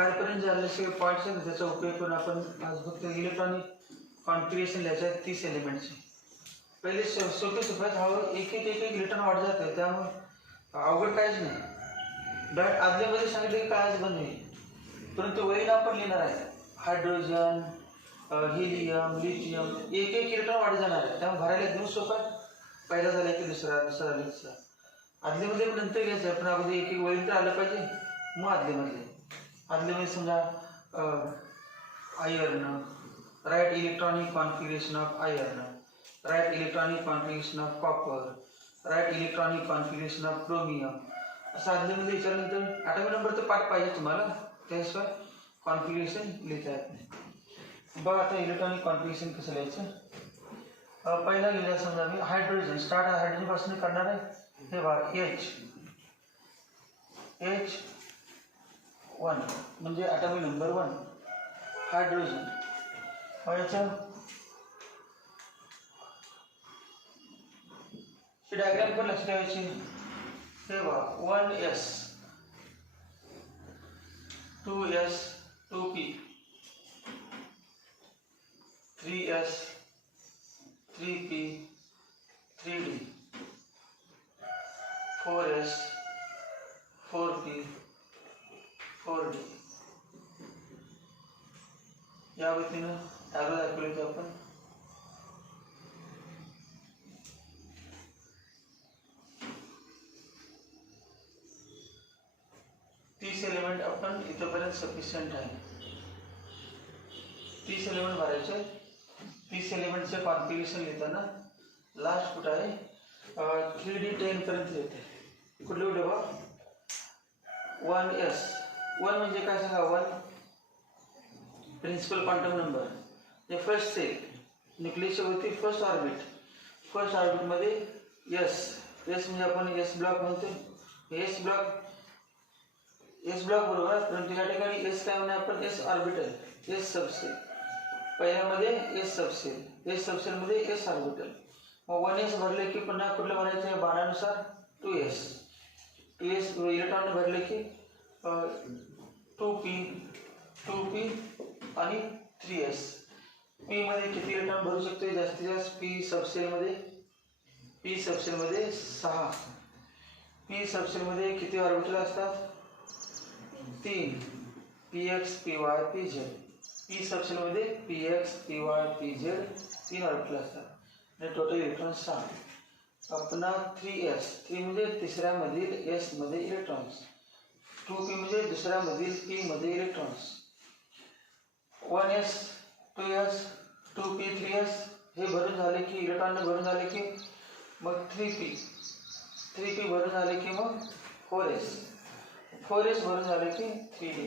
कालपर्यंत झाल्याशिवाय पॉईंट्स आहे ना त्याचा उपयोग करून आपण आज फक्त इलेक्ट्रॉनिक कॉन्फिगरेशन लिहायचं 30 एलिमेंटचे. पहिले सोपे आहेत, हळूहळू एक इलेक्ट्रॉन वाढ जातं, त्यामुळे अवघड काहीच नाही. डायरेक्ट आदल्यामध्ये सांगितलं की कायच बंद होईल, परंतु वहीला आपण लिहिणार आहे हायड्रोजन, हिलियम, लिथियम, एक इलेक्ट्रॉन वाढ जाणार आहे, त्यामुळे भरायला एकदम सोपं आहे. पहिला झाला की दुसरा, दुसरा झाला तिसरा. आदलीमध्ये नंतर घ्यायचं आहे, पण अगोदर एक वही तर आलं पाहिजे, मग आदलीमध्ये समजा iron, right electronic configuration of iron, right electronic configuration of copper, right electronic configuration of chromium, असं आदलीमध्ये विचारल्यानंतर ॲटॉमिक नंबर तर पाठ पाहिजे तुम्हाला, त्याशिवाय कॉन्फिगरेशन लिहिता येत नाही. बघा आता इलेक्ट्रॉनिक कॉन्फिगरेशन कसं लिहायचं. पहिला लिहिला समजा मी हायड्रोजन, स्टार्ट हायड्रोजनपासून करणार आहे. हे बघा H1 म्हणजे ॲटॉमिक नंबर 1 हायड्रोजन. याच्या डायग्राम पण लक्ष ठेवायची. हे बघा 1s 2s 2p 3s 3p 3d 4s 4p 4d. या वतीनं ॲरो दाखवले तर आपण एलिमेंट आपण इथपर्यंत सफिशियंट आहे. 30 एलिमेंट भरायचे. 30 एलिमेंटचे कॉन्फिगरेशन लिहिताना लास्ट कुठं आहे 3D 10 पर्यंत येते. कुठले कुठे बघा 1s 1 म्हणजे काय सांगा 1 प्रिन्सिपल क्वांटम नंबर, हे फर्स्ट सेल न्यूक्लियसच्या वरती फर्स्ट ऑर्बिटमध्ये एस म्हणजे आपण एस ब्लॉक म्हणतो. एस ब्लॉक बरोबर, परंतु या ठिकाणी एस काय म्हणून आपण एस ऑर्बिटल, एस सबसेल, पहिल्यामध्ये एस सबसेलमध्ये एस ऑर्बिटल. मग 1s भरले की पुन्हा कुठलं भरायचं बाणानुसार 2s इलेक्ट्रॉन भरले की 2p आणि 3s. p मध्ये किती इलेक्ट्रॉन भरू शकतो जास्तीत जास्त p सबसेलमध्ये 6. p सबसेलमध्ये किती ऑर्बिटल असतात 3 px py pz. p सबसेलमध्ये px py pz 3 orbital असतात आणि टोटल इलेक्ट्रॉन 6. पुन्हा 3s म्हणजे तिसऱ्या मधील s मध्ये इलेक्ट्रॉन्स, 2p म्हणजे दुसऱ्या मधील p मध्ये electrons. 1s 2s 2p 3s हे भरून झाले की इलेक्ट्रॉन भरून झाले की मग 3p भरून झाले की मग 4s भरून झाले की 3d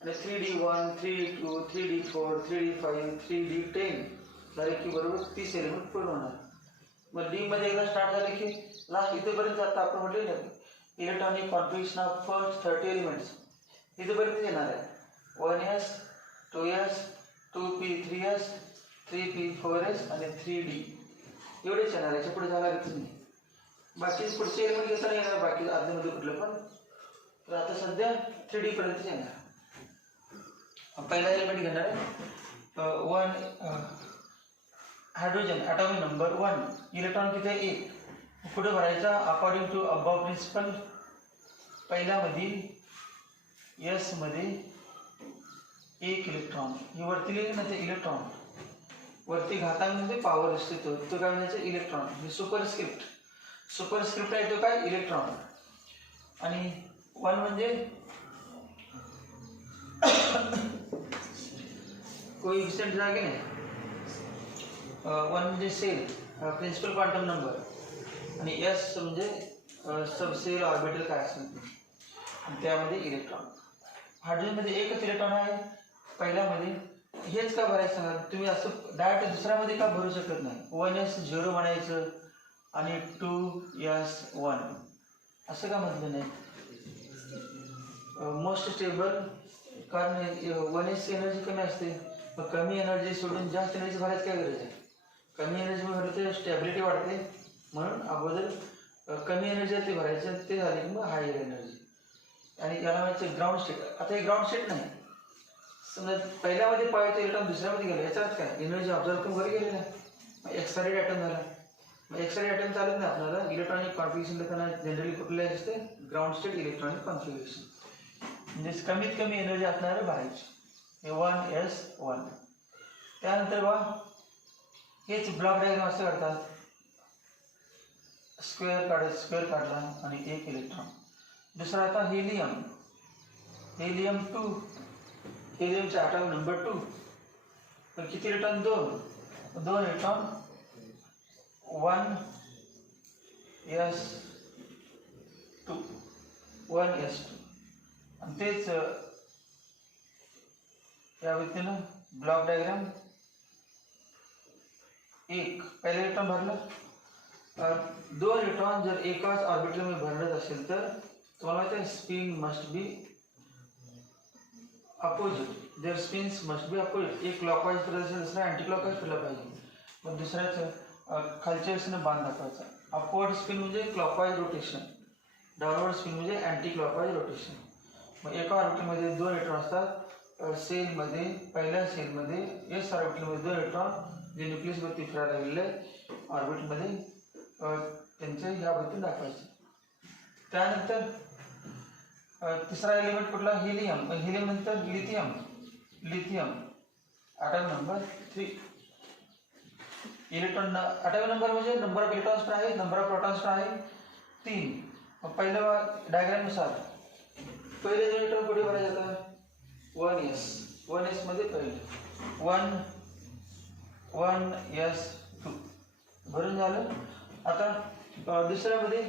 आणि 3d1 3d2 3d4 3d5 3d10 झाले की बरोबर 30 एलिमेंट पूर्ण होणार. मग डी मध्ये एकदा स्टार्ट झाले की लास्ट इथेपर्यंत आता आपण म्हटले ना electronic configuration of first 30 elements इथेपर्यंत येणार आहे. 1s 2s 2p 3s 3p 4s आणि 3d एवढेच येणार. याच्या पुढे जाणारच नाही. बाकी पुढचे एलिमेंट घेताना येणार बाकी आधीमध्ये कुठलं पण. तर आता सध्या 3d पर्यंत येणार. पहिला एलिमेंट घेणार आहे 1 हायड्रोजन ॲटॉमिक नंबर 1 इलेक्ट्रॉन किती आहे 1. पुढे भरायचा अकॉर्डिंग टू अबव प्रिन्सिपल. पहिल्यामधील एस मध्ये 1 इलेक्ट्रॉन, ही वरती लिहिली ना ते इलेक्ट्रॉन, वरती घातांमध्ये पॉवर असते तो काय म्हणायचं इलेक्ट्रॉन. हे सुपरस्क्रिप्ट आहे तो काय इलेक्ट्रॉन. आणि 1 म्हणजे कोएफिशिएंट जागे नाही. 1 म्हणजे सेल प्रिन्सिपल क्वांटम नंबर आणि एस म्हणजे सबसेल ऑर्बिटल काय असेल आणि त्यामध्ये इलेक्ट्रॉन. हायड्रोजनमध्ये एकच इलेक्ट्रॉन आहे पहिल्यामध्ये. हेच का भरायचं सांगा तुम्ही. असं डायरेक्ट दुसऱ्यामध्ये का भरू शकत नाही. 1s 0 म्हणायचं आणि 2s 1 असं का म्हटलं नाही. मोस्ट स्टेबल, कारण 1s एनर्जी कमी असते. मग कमी एनर्जी सोडून जास्त एनर्जी भरायचं काय गरज आहे. कमी एनर्जी भरलं तर स्टॅबिलिटी वाढते, म्हणून अगोदर कमी एनर्जी ते भरायचं, ते झाले की मग हायर एनर्जी. आणि याला म्हणायचं ग्राउंड स्टेट. आता हे ग्राउंड स्टेट नाही, समजा पहिल्यामध्ये पाहायचं इलेक्ट्रॉन दुसऱ्यामध्ये गेलं, याच्यात काय एनर्जी ऑब्झर्व करून वर गेलेला आहे, एक्सपायरी ॲटम झाला. मग एक्सपायरी ॲटम चालत नाही आपल्याला. इलेक्ट्रॉनिक कॉन्फिगरेशन लिहिताना जनरली कुठले असते, ग्राउंड स्टेट इलेक्ट्रॉनिक कॉन्फिगरेशन, म्हणजे कमीत कमी एनर्जी असणारं बाहेरची, हे 1s1. त्यानंतर बा हेच ब्लॉक डायग्राम असं काढतात, स्क्वेअर काढला आणि एक इलेक्ट्रॉन. दुसरा आता हेलियम, हेलियम 2, हेलियमचा ॲटम नंबर 2, तर किती इलेक्ट्रॉन, 2 इलेक्ट्रॉन, 1s2, 1s2. आणि तेच या व्यक्तीनं ब्लॉक डायग्राम, एक पहिलं इलेक्ट्रॉन भरलं, 2 इलेक्ट्रॉन जर एकाच ऑर्बिटलमध्ये भरत असेल तर तुम्हाला माहिती आहे spin must be opposite, their spins must be opposite. एक क्लॉकवाईज फिरत असेल, दुसरा अँटी क्लॉकवाईज फिरला पाहिजे. मग दुसऱ्याचं खालच्या दिशेने बाण दाखवायचा. अपवर्ड स्पिन म्हणजे क्लॉकवाईज रोटेशन, डाऊनवर्ड स्पिन म्हणजे अँटी क्लॉकवाईज रोटेशन. मग एका ऑर्बिटलमध्ये 2 इलेक्ट्रॉन असतात. सेलमध्ये, पहिल्या सेलमध्ये एस ऑर्बिटलमध्ये 2 इलेक्ट्रॉन जे न्यूक्लियसवरती फिरायला गेलेले ऑर्बिटमध्ये, त्यांचे ह्या पद्धतीने दाखवायचे. त्यानंतर तिसरा एलिमेंट कुठला, हेलियम. हेलियम नंतर lithium, atom number 3. Electron atom number म्हणजे नंबर ऑफ इलेक्ट्रॉन्स पण आहे, नंबर ऑफ प्रोटॉन्स पण आहे, 3. मग पहिलं डायग्रामनुसार पहिले 2 इलेक्ट्रॉन कुठे भरायचे जातात, 1s मध्ये पहिले 1s2 भरून झालं. आता दुसऱ्यामध्ये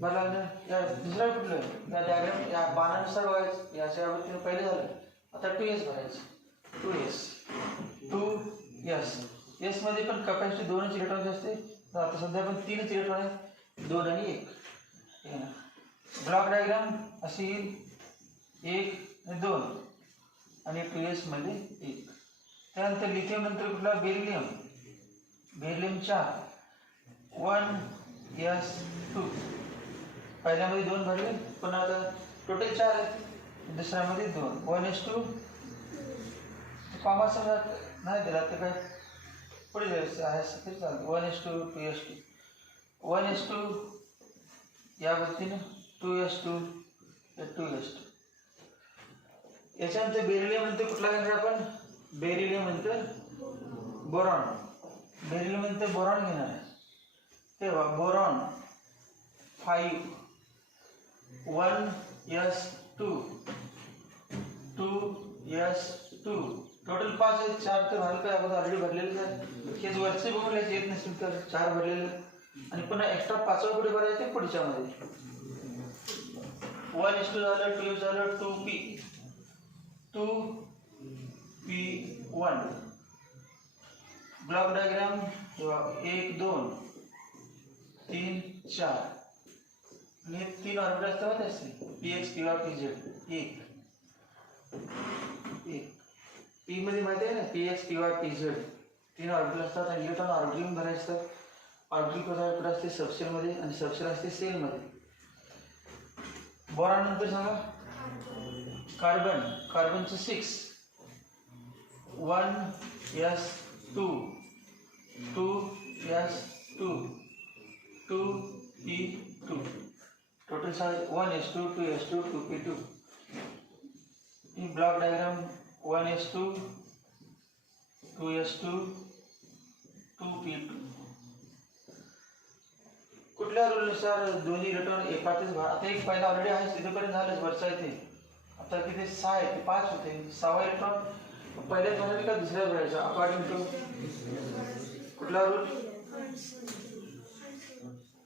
मला या दुसऱ्या कुठलं, या डायग्राम या बाणानुसार बघायचं, याच्या पहिले झालं. आता 2s भरायचं, 2s मध्ये पण कपॅसिटी 2च इलेक्ट्रॉन असते. आता सध्या पण 3च इलेक्ट्रॉन आहेत, 2 आणि 1. ब्लॉक डायग्राम अशी येईल, 1 आणि 2 आणि 2s मध्ये 1. त्यानंतर लिथियम नंतर कुठला, बेरिलियम, 4, 1s2. पहिल्यामध्ये 2 भरले, पुन्हा आता टोटल 4 आहेत, दुसऱ्यामध्ये 2, 1s2. कॉमा समजा नाही दिला तर काय पुढे जायचं आहे तरी चालतं, 1s2, 2s2, 1s2 या पद्धतीनं, 2s2, 2s2. याच्यानंतर बेरिलियम नंतर कुठला घेणार आपण, बेरिलियम नंतर बोरॉन, बेरिलियम नंतर बोरॉन घेणार आहे. तेव्हा बोरॉन 5, 1s2, 2s2, टोटल 5 आहेत. 4 तर भरलं काय अगोदर ऑलरेडी भरलेले आहेत. हेच वरचे बघून येत नसेल तर 4 भरलेले आणि पुन्हा एक्स्ट्रा 5वा कुठे भरायचे, पुढच्या मध्ये 1s2 झालं, 2s झालं, 2p1. ब्लॉक डायग्राम 1, 2, 3, 4 आणि 3 ऑर्बिटल असतात असते, px, py, pz. 1 पी मध्ये माहिती आहे ना, px, py, pz 3 ऑर्बिटल असतात आणि इलेक्ट्रॉन ऑर्बिटल भरायचे असतात. ऑर्बिटल कुठे असते, सबशेलमध्ये, आणि सबशेल असते सेलमध्ये. बोरॉन नंतर सांगा, कार्बनचं 6, 1s2, 2s2, 2p2. Total 1s2, 2s2, 2p2. Block diagram 1s2, 2s2, 2p2. कुठल्या रूलनुसार दोन्ही इलेक्ट्रॉन एकातच भर. आता एक पहिला ऑलरेडी आहे, तिथेपर्यंत झालंच, वरचा इथे. आता तिथे 6 आहे, ते 5 होते. 6वा इलेक्ट्रॉन पहिल्याच भरायचं का दुसऱ्या भरायचा, अकॉर्डिंग टू कुठला रूल,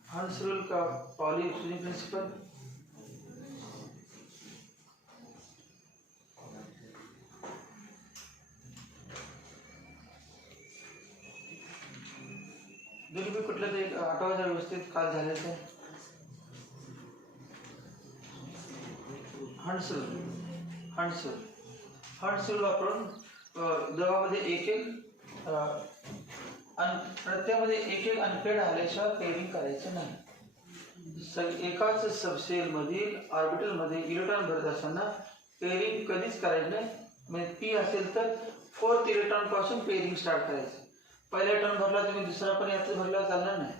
हंस रूल का पॉली प्रिन्सिपल. दोन्ही कुठलं ते आठवड्याच्या व्यवस्थित काल झालेलं ते हंस रूल वापरून दोघांमध्ये एक प्रत्येकामध्ये एक अनपेड आल्याशिवाय पेअरिंग करायचं नाही. एकाच सबसेल मधील ऑर्बिटल मध्ये इलेक्ट्रॉन भरत असताना पेअरिंग कधीच करायचं नाही. म्हणजे पी असेल तर 4th इलेक्ट्रॉन पासून पेअरिंग स्टार्ट करायचं. पहिला इलेक्ट्रॉन भरला तुम्ही दुसरा पण याच भरला चालणार नाही.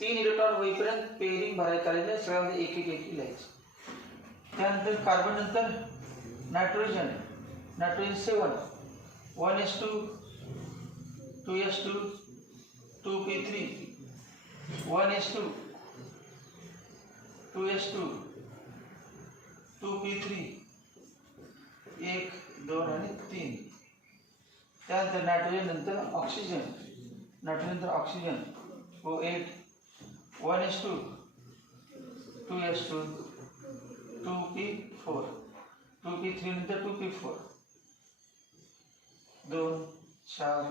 3 इलेक्ट्रॉन होईपर्यंत पेअरिंग भरायला करायचं, सगळ्यामध्ये एक एक एक लिहायचं. त्यानंतर कार्बन नंतर nitrogen 7 1s2 2s2 2p3 1s2 2s2 2p3 1 2 आणि 3. त्यानंतर नायट्रोजन नंतर oxygen O8 1s2 2s2 2p4 2p3 नंतर 2p4 2 4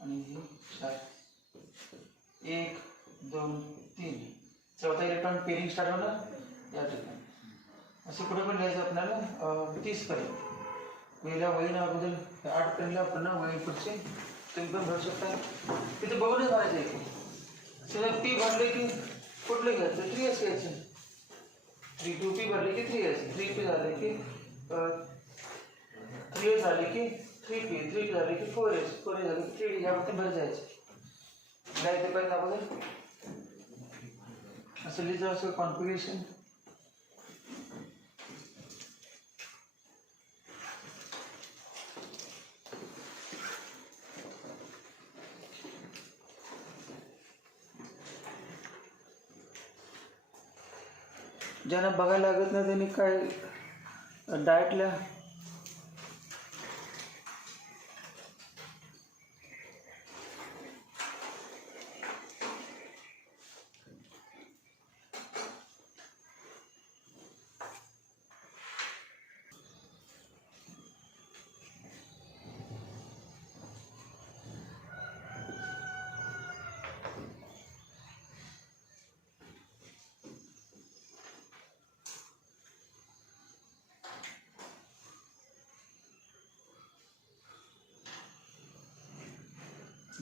आणि 4 1 2 3. चौथा इलेक्ट्रॉन पेअरिंग स्टार्ट होणार या ठिकाणी. असं कुठे पण लिहायचं आपल्याला 30 पर्यंत. पहिल्या वहीनं अगोदर 8 पर्यंत आपण वही पुढचे तुम्ही पण भरू शकता. तिथे बघूनच भरायचं आहे. सगळं पी भरले की कुठलं घ्यायचं 3s घ्यायचं. 2p भरले की 3s 3p झाले की 3s झाले की 3p 3p झाले की 4s 4s झाले की 3d यावरती भर जायचं. लिहायचं पाहिजे अगोदर असं लिहिलं असं कॉन्फिगरेशन. ज्यांना बघायला लागत नाही त्यांनी काय डाएटला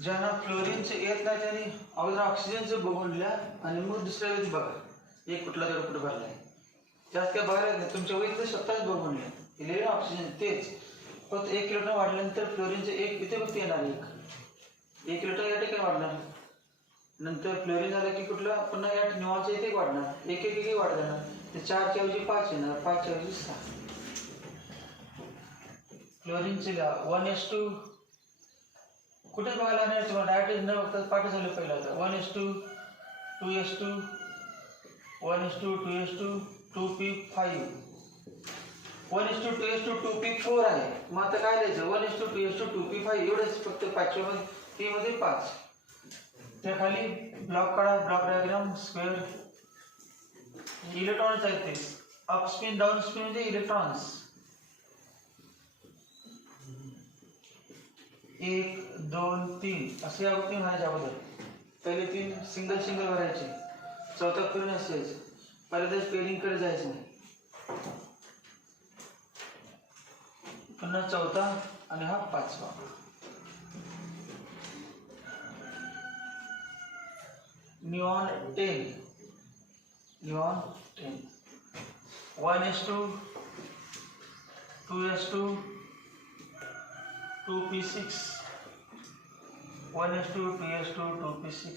ज्यांना फ्लोरीनचं येत नाही त्यांनी अगोदर ऑक्सिजनचं बघून लिहा आणि मग दुसऱ्या वेळेस बघा एक कुठला तर कुठं भरला आहे. त्यात काय बघायला नाही, तुमच्या वहीत स्वतःच बघून लिहा. लिहिलं ऑक्सिजन तेच फक्त 1 इलेक्ट्रॉन वाढल्यानंतर फ्लोरीनचं इथे फक्त येणार 1 इलेक्ट्रॉन या ठिकाणी वाढणार. नंतर फ्लोरीन झालं की कुठला पुन्हा या निवाचं इथे वाढणार. एक एक एक वाढ जाणार. ते 4च्या ऐवजी 5 येणार 5च्या ऐवजी 6. फ्लोरीनचे लिहा 1s2 कुठे बघायला नाही तुम्हाला डायरेक्ट न बघता पाठ झालं पहिला होता 1s2 2s2 1s2 2s2 2p5 1s2 2s2 2p4 आहे. मग आता काय लिहायचं 1s2 2s2 2p5 एवढंच फक्त 5च्या मध्ये 3 मध्ये 5. त्या खाली ब्लॉक काढा. ब्लॉक डायग्राम स्क्वेअर इलेक्ट्रॉन्स आहेत ते अप स्पिन डाऊन स्पिन म्हणजे इलेक्ट्रॉन्स 1 2 3 असे यावरती म्हणायचे. अगोदर पहिले 3 सिंगल सिंगल भरायचे. चौथा फिरून असायचं. पहिल्यांदाच पेअरिंग कडे जायचं नाही. पुन्हा चौथा आणि हा 5वा. Neon 10 1s2 2s2 2p6 1s2 2s2 2p6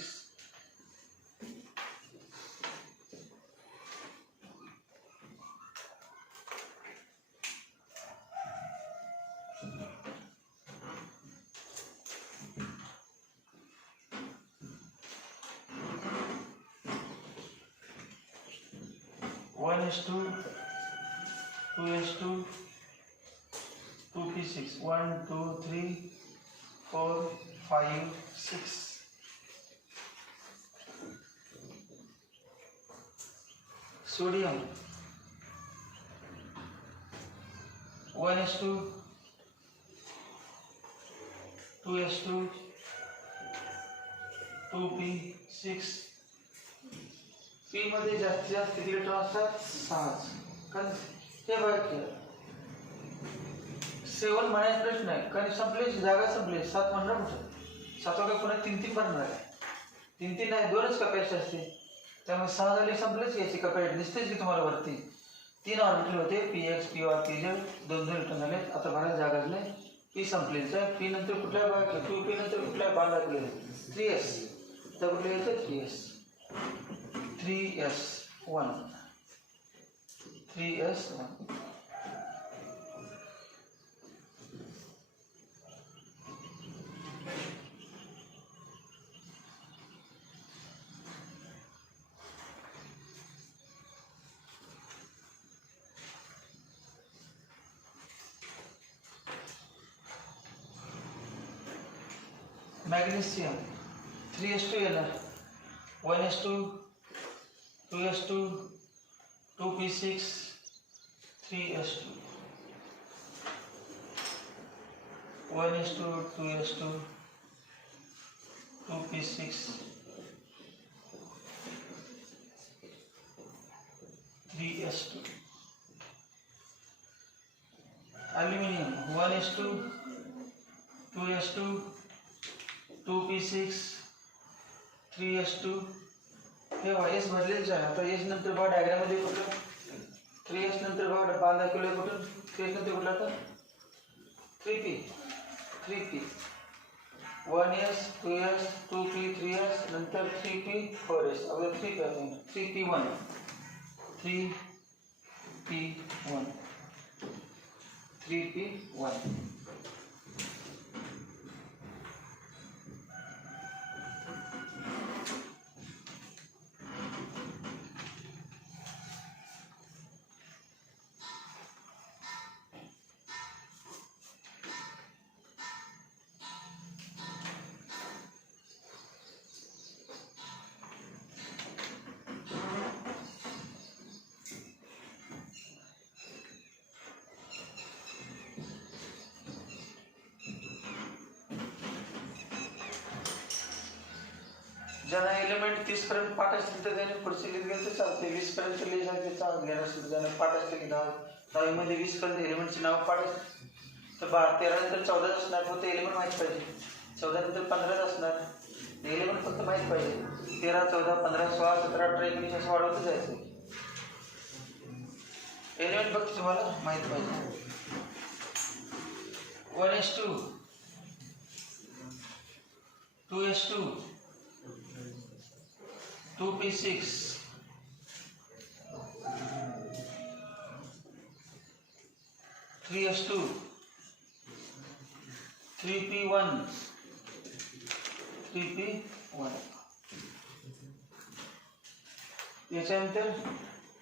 1s2 2s2 2p6 1 2 3 4 5 6 sodium 1s2 2s2 2p6 P मध्ये जास्तीत जास्त किती इलेक्ट्रॉन असतात 6. कारण हे बघा केलं 7 म्हणायचा प्रश्न आहे कारण संपले जागा संपले 7 म्हणणार कुठं 7 का पुन्हा 3 भरणार आहे. 3 नाही 2च कपॅसिटी असते त्यामुळे 6 झाले संपलेच याची कपॅसिटी दिसतेच की तुम्हाला वरती 3 ऑर्बिटल होते PX PY PZ 2 इलेक्ट्रॉन झाले आता भरायला जागाच नाही P संपलेच आहे P नंतर कुठल्या भाग 2P नंतर कुठल्या भाग दाखवले 3S तर कुठले येतं 3S1 3S1 मॅग्नेशियम 3s2 येणार 1s2 2s2 2p6 3s2 1s2 2s2 2p6 3s2 aluminium 1s2 2s2 2p6 3s2 हे S भरलेच आहे आता S नंतर बघा डायग्राममध्ये कुठलं 3s नंतर बघा बांधा दाखवलं कुठून 3s नंतर कुठला आता 3p 1s 2s 2p 3s नंतर 3p 4s अगोदर 3p आहे 3p1 3p1 ज्यांना एलिमेंट 30 पर्यंत पाठ असतील तर त्याने पुढचे लिहित गेलं तर चालते 20 पर्यंत लिहिलं घेणार असेल तर ज्यांना पाठ असते की 10 मध्ये 20 पर्यंत एलिमेंटचे नाव पाठ असते तर 13 नंतर 14 असणार फक्त एलिमेंट माहीत पाहिजे 14 नंतर 15 असणार एलिमेंट फक्त माहीत पाहिजे 13 14 15 16 17 18 19 असं वाढवत जायचं एलिमेंट फक्त तुम्हाला माहीत पाहिजे 1s2 2s2 2p6 3s2 3p1 याच्यानंतर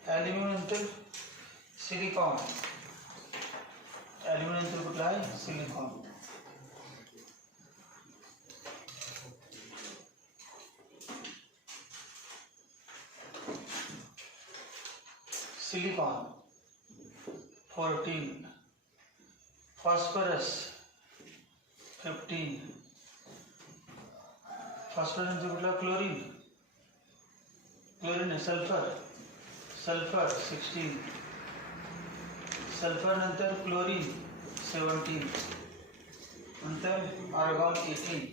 ॲल्युमिनियम नंतर सिलिकॉन ॲल्युमिनियम नंतर कुठला आहे सिलिकॉन सिलिकॉन 14 फॉस्फरस 15 फॉस्फरस नंतर कुठला क्लोरीन सल्फर 16 सल्फर नंतर क्लोरीन 17 नंतर argon 18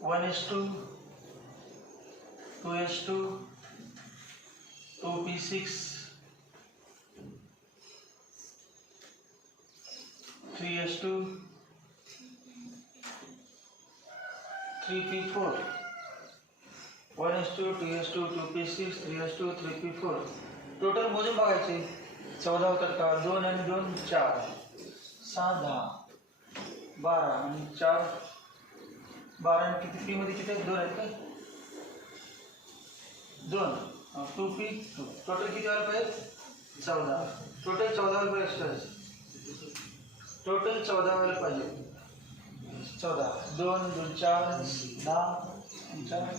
1s2 2s2 2p6 3s2 3p4 1s2 2s2 2p6 3s2 3p4 total मोजून बघायचे 14 होतात का 2 आणि 2 4 6 10 12 आणि 4 12 आणि किती पी मध्ये किती 2 आहेत काय 2 2p2 टोटल किती व्हायला पाहिजे 14. टोटल 14 व्हायला एक्स्ट्रा, टोटल 14 व्हायला पाहिजे. 14 2 2 4 10 4 14.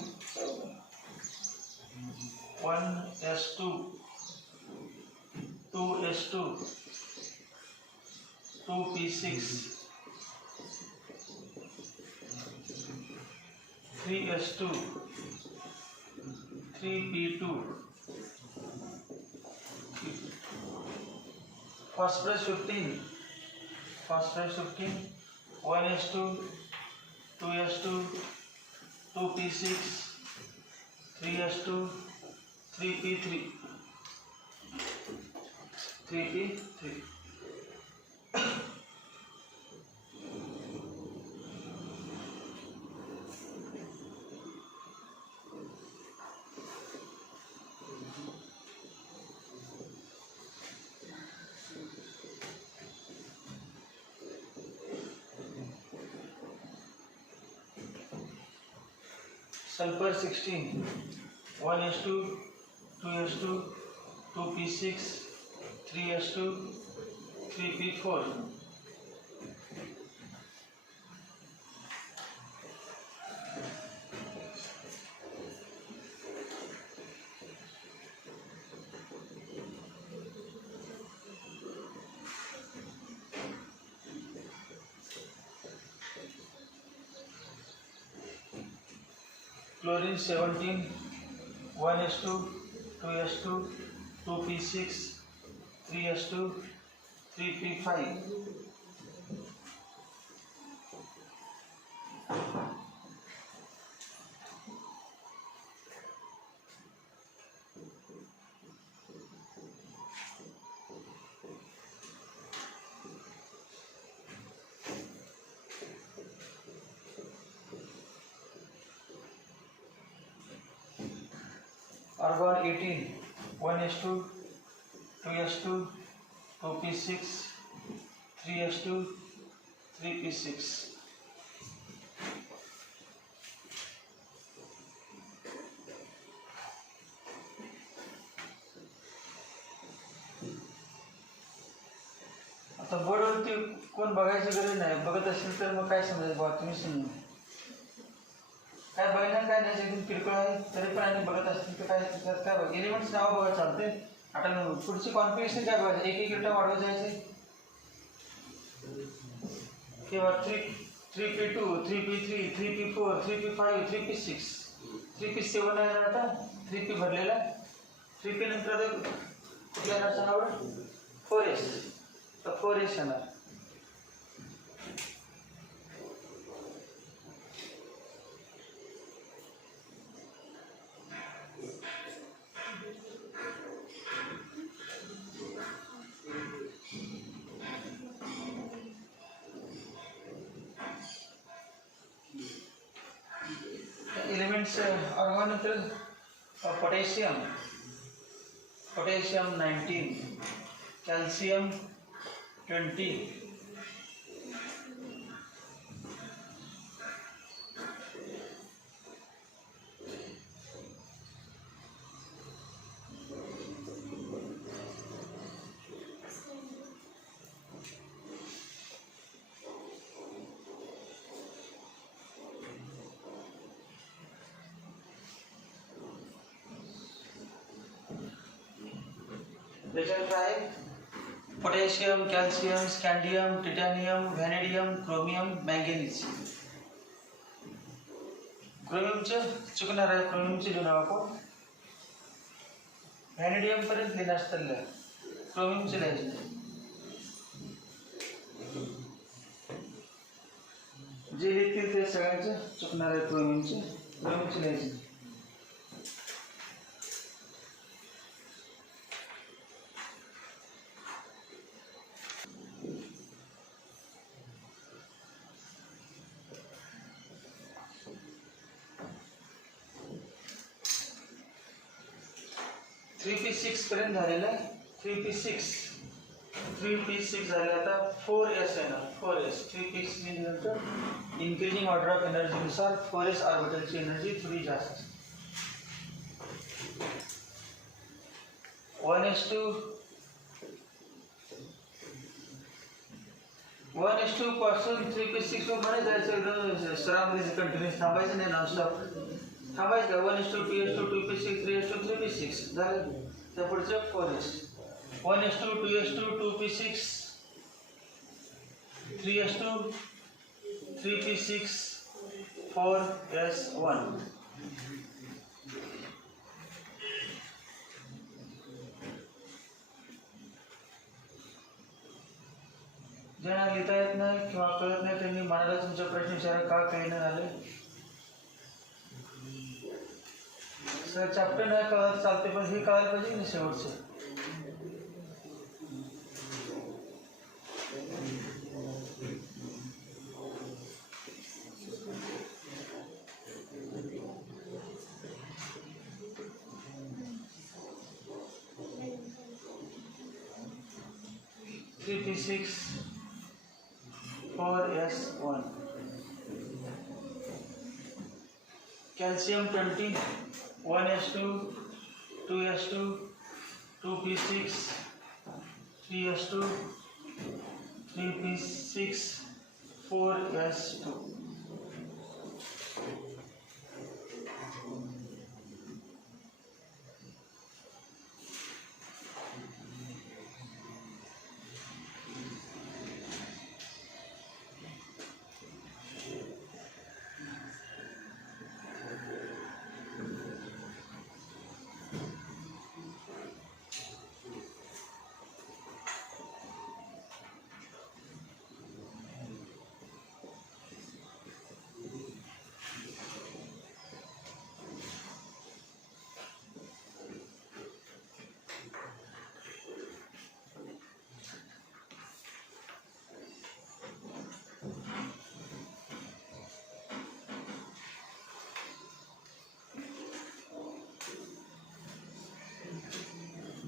1s2 2s2 2p6 3s2 3p2. phosphorus 15, phosphorus 15, 1s2 2s2 2p6 3s2 3p3 3p3. sulfur 16, 1s2 2s2 2p6 3s2 3p4. Chlorine 17, 1s2 2s2 2p6 3s2 3p5. Argon 18, 1s2 2s2 2p6 3s2 3p6. आता बोर्डवरती कोण बघायची गरज नाही, बघत असेल तर मग काय समजेल बा, तुम्ही समजून काय बघणार काय नाही, एकदम किरकोळ आहे तरी पण आणि बघत असतील तर काय त्यात काय बघ एलिमेंट्स नाव बघा चालते. आता पुढची कॉन्फिगरेशन काय बघायचं, एक एक इलेक्ट्रॉन वाढवत जायचे किंवा 3p2 3p3 3p4 3p5 3p6 3p7 आहे ना. आता 3p भरलेला, 3p नंतर कुठल्या येणार नाव 4s, तर 4s येणार. एलिमेंट्स ऑर्गन नंतर पोटॅशियम 19, कॅल्शियम 20, त्याच्यानंतर आहे potassium, calcium, scandium, titanium, vanadium, chromium, manganese. क्रोमियमचं चुकणार आहे, क्रोमियमचे लिहून आपण व्हॅनेडियम पर्यंत लिहिलं असतं, क्रोमियमचे लिहायचे. जे लिहितील ते सगळ्यांचं चुकणार आहे, क्रोमियमचे लिहायचे. थ्री पी सिक्स पर्यंत झालेलं आहे. 3p6 झाले. आता 4s येणार. 4s 3p6 नंतर इन्क्रीजिंग ऑर्डर ऑफ एनर्जी नुसार 4s ऑर्बिटलची एनर्जी थोडी जास्त असते. 1s2 1:2 पासून 3p6 मध्ये जायचं, एकदम सरांमध्ये कंटिन्यूस थांबायचं नाही, नॉनस्टॉप थांबायचं का. 1:2 2:2 2p6 3:2 3p6 झालं. त्या पुढचं 4s 1:2 2:2 2p6 3:2 3p6 4s1. ज्यांना लिहिता येत नाही किंवा कळत नाही त्यांनी मनाला तुमचा प्रश्न विचारा, का काही नाही झाले सर. चॅप्टर नाही कळत चालते, पण हे कळायला पाहिजे ना शेवटचं. P6 4s1. Calcium 20 1:2 2:2 2p6 3:2 3p6 4s2.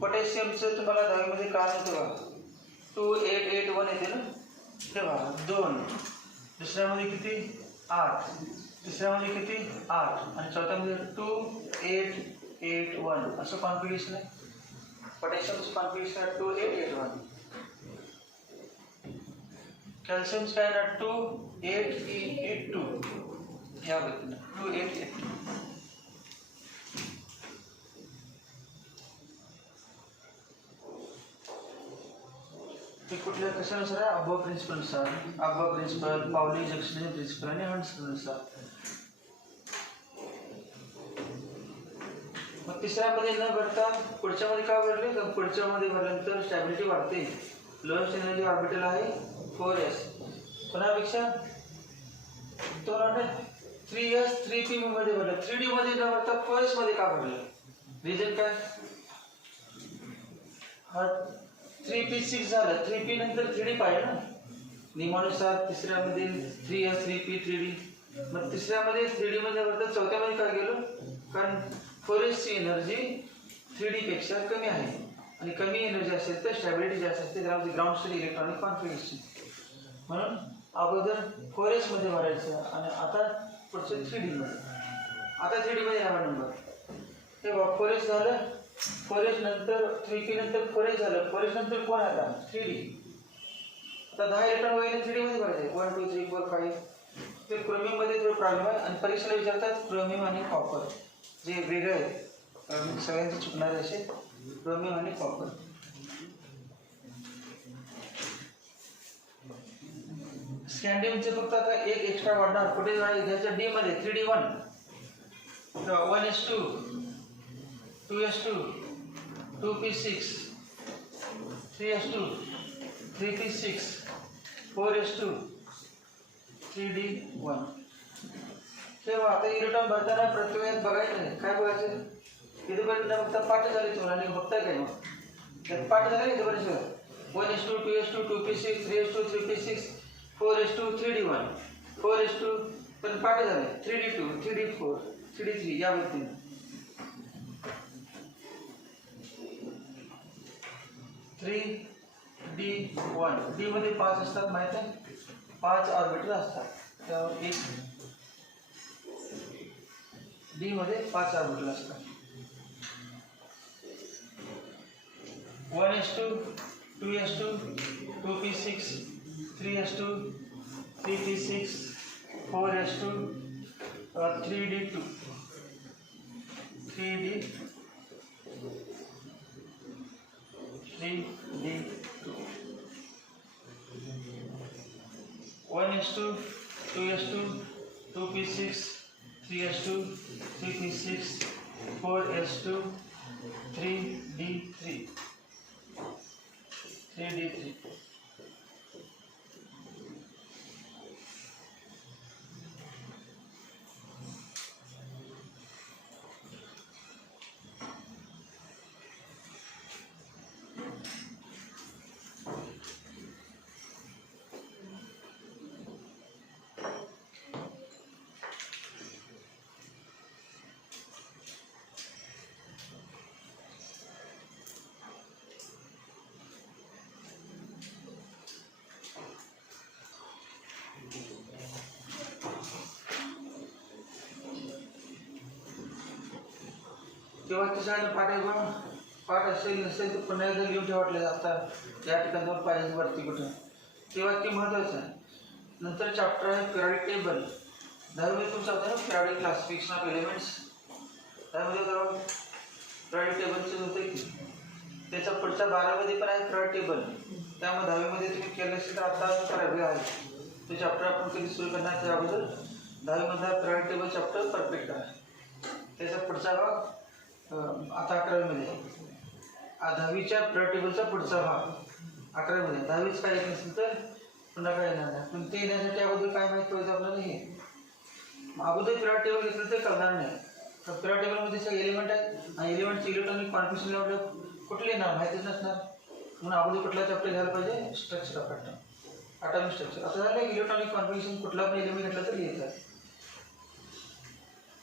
पोटॅशियमचं तुम्हाला 10वी मध्ये काय होतं का, 2881 येते ना, तेव्हा 2, दुसऱ्यामध्ये किती 8, तिसऱ्यामध्ये किती 8 आणि चौथ्यामध्ये 2881 असं कॉन्फिगरेशन आहे. पोटॅशियमचं कॉन्फिगरेशन आहे 2881. कॅल्शियमचं काय ना 2882 या पद्धतीनं 2882. ते कुठल्या कशानुसार आहे, अबो प्रिन्सिपलनुसार, अबो प्रिन्सिपल, पावली जंक्शन प्रिन्सिपल आणि हंट्सनुसार. मग तिसऱ्यामध्ये न भरता पुढच्यामध्ये का भरले, तर पुढच्यामध्ये भरल्यानंतर स्टॅबिलिटी वाढते. लोएस्ट एनर्जी ऑर्बिटल आहे 4s, कोणापेक्षा 3s 3p मध्ये भरलं. 3d मध्ये न भरता 4s मध्ये का भरलं, रिझन काय, हा 3p6 झालं, 3p नंतर 3d पाहिजे ना नियमानुसार. तिसऱ्यामध्ये 3s 3p 3d, मग तिसऱ्यामध्ये 3d मध्ये भरता चौथ्यामध्ये काय गेलो, कारण 4s ची एनर्जी 3d पेक्षा कमी आहे आणि कमी एनर्जी असेल तर स्टॅबिलिटी जास्त असते, त्यामध्ये ग्राउंड स्टेट इलेक्ट्रॉनिक कॉन्फिगरेशन. म्हणून अगोदर 4s मध्ये भरायचं आणि आता पुढचं 3d मध्ये. आता 3d मध्ये यावा नंबर, तेव्हा 4s झालं, 4s नंतर 3p नंतर 4s झालं, 4s नंतर कोण आता 3d. आता 10 इलेक्ट्रॉन वगैरे 3d मध्ये भरायचे 1 2 3 4 5. ते क्रोमियम मध्ये थोडं प्रॉब्लेम आहे आणि परीक्षेला विचारतात क्रोमियम आणि कॉपर जे वेगळे आहेत, सगळ्यांचे चुकणारे असे क्रोमियम आणि कॉपर. स्कॅन्डियमचे फक्त आता एक एक्स्ट्रा वाढणार, कुठे घ्यायचं डी मध्ये 3d1 1:2 2:2 2p6 3:2 3p6 4:2 3d1. तेव्हा आता इलेक्ट्रॉन भरताना प्रत्येक बघायचं नाही, काय बघायचं, इथेपर्यंत फक्त पाठ झाली तुम्हाला आणि बघताय काय, मग पाठ झाले इथेपर्यंत 1:2 2:2 2p6 3:2 3p6 4:2 3d1 4:2 पण पाठ झाले 3d2 3d4 3d3 या पद्धतीने. 3d1 डी मध्ये 5 असतात, माहित आहे 5 ऑर्बिटल असतात, तर एक डी मध्ये 5 ऑर्बिटल असतात. 1:2 2:2 2p6 3s2 3p6 4s2 3d2 3d2 1s2 2s2 2p6 3s2 3p6 4s2 3d3 तेव्हा त्याच्याकडे पाठ असेल नसेल तर पुन्हा एकदा लिहून ठेवटले जातात या ठिकाणी जाऊन पाहिजे वरती कुठं ते वाक्य महत्त्वाचं आहे. नंतर चॅप्टर आहे पिरियडिक टेबल. 10वी तुमचं होतं ना पिरियडिक क्लासिफिकेशन ऑफ एलिमेंट्स. त्यामध्ये पिरियडिक टेबलचं होतं की त्याचा पुढचा 12मध्ये पण आहे पिरियडिक टेबल. त्यामध्ये 10वीमध्ये तुम्ही केलं असेल तर आता करावे आहे तो चॅप्टर आपण कधी सुरू करणार त्या अगोदर 10वीमधला पिरियडिक टेबल चॅप्टर परफेक्ट आहे. त्याचा पुढचा भाग आता 11वीमध्ये 10वीच्या पिरियडिक टेबलचा पुढचा भाग 11वीमध्ये. 10वीच काय येत नसेल तर पुन्हा काय येणार नाही. पण ते येण्यासाठी अगोदर काय माहिती पाहिजे आपल्याला हे अगोदर पिरियडिक टेबल घेतलं तर करणार नाही. तर पिरियडिक टेबलमध्ये सगळे एलिमेंट आहेत आणि एलिमेंटचे इलेक्ट्रॉनिक कॉन्फिगरेशन आपल्याला कुठले येणार माहितीच नसणार म्हणून अगोदर कुठला चॅप्टर घ्यायला पाहिजे structure of atom atomic structure. आता झालं इलेक्ट्रॉनिक कॉन्फिगरेशन कुठला पण एलिमेंट घेतला तर लिहायचं आहे.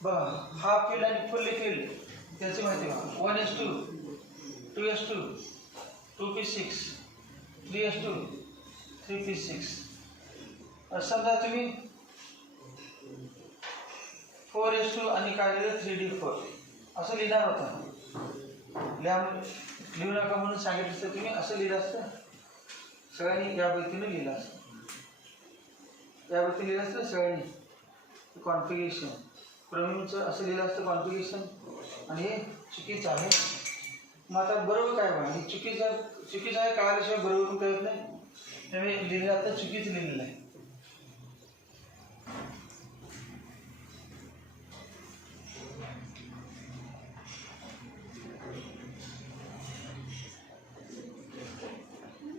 बघा हाफ फील्ड आणि फुल्ली फील्ड त्याची माहिती बघा. 1s2 2s2 2p6 3s2 3p6. समजा तुम्ही 4s2 आणि काय लिहिलं 3d4 असं लिहिणार होता. लिहू नका म्हणून सांगितलं असतं तुम्ही असं लिहिलं असतं. सगळ्यांनी या पद्धतीने लिहिलं असतं. या पद्धतीने लिहिलं असतं सगळ्यांनी. कॉन्फिगरेशन क्रमिंगचं असं लिहिलं असतं कॉन्फिगरेशन आणि हे चुकीचं आहे. मग आता बरोबर काय बघा हे चुकीचं आहे कळाल्याशिवाय बरोबर कळत नाही. त्यामुळे लिहिलं आता चुकीचं लिहिलेलं आहे.